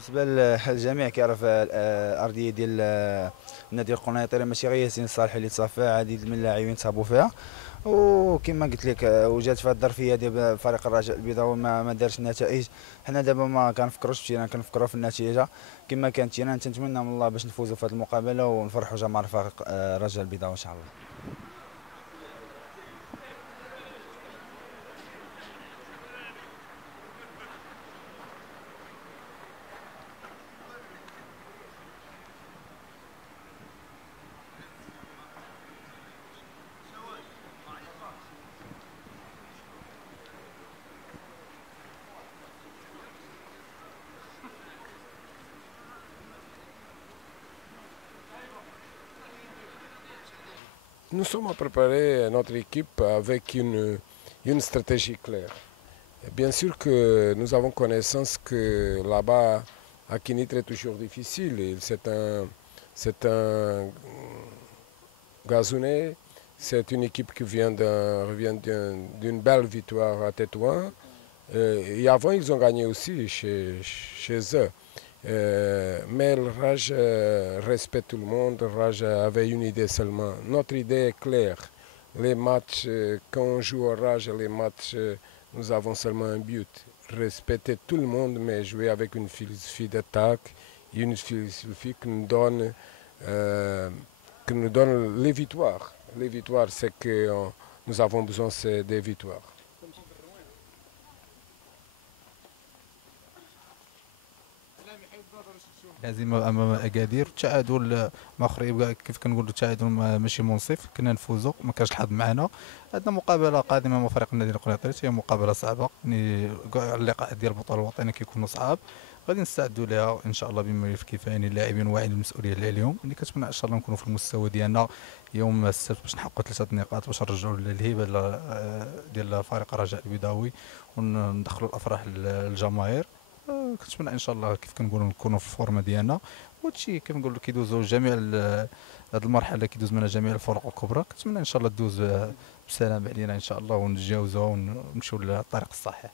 بالنسبه للجميع كيعرف الارضيه ديال النادي القنيطري ماشي غير ياسين الصالحي اللي تصافى، عديد من اللاعبين تصابوا فيها. وكما قلت لك وجات في هذه الظرفيه ديال فريق الرجاء البيضاوي ما دارش نتائج. حنا دابا ما كنفكروش فينا، كنفكروا في النتيجه كما كانت. انا تنتمنى من الله باش نفوزوا في هذه المقابله ونفرحوا جماهير فريق الرجاء البيضاوي ان شاء الله. Nous sommes préparés notre équipe avec une stratégie claire. Bien sûr que nous avons connaissance que là-bas, à Kinitra est toujours difficile. C'est un gazonné, c'est une équipe qui revient d'une belle victoire à Tétouan. Et avant, ils ont gagné aussi chez eux. Mais le Raj respecte tout le monde. Le Raj avait une idée seulement. Notre idée est claire. Les matchs, quand on joue au Raj, les matchs, nous avons seulement un but. Respecter tout le monde, mais jouer avec une philosophie d'attaque, une philosophie qui nous donne les victoires. Les victoires, c'est que nous avons besoin des victoires. الهزيمه امام اكادير، التعادل مع اخر كيف كنقولوا التعادل ماشي منصف، كنا نفوزوا ما كانش الحظ معنا. عندنا مقابله قادمه مع فريق النادي القنيطري، هي مقابله صعبه، يعني اللقاء ديال البطوله الوطنيه كيكونوا صعاب، غادي نستعدوا لها ان شاء الله بما يكفي كفايه. يعني اللاعبين واعيين بالمسؤوليه اللي عليهم، اللي كنتمنى ان شاء الله نكونوا في المستوى ديالنا يوم السبت باش نحققوا 3 نقاط باش نرجعوا الهيبه ديال فريق الرجاء البيضاوي وندخلوا الافراح للجماهير. كنتمنى ان شاء الله كيف كنقولوا نكونوا في الفورمه ديالنا، وهادشي كيف نقولوا كيدوزوا جميع هذه المرحله كيدوز منها جميع الفرق الكبرى. كنتمنى ان شاء الله تدوز بسلام علينا ان شاء الله ونتجاوزوها ونمشيو للطريق الصحيح.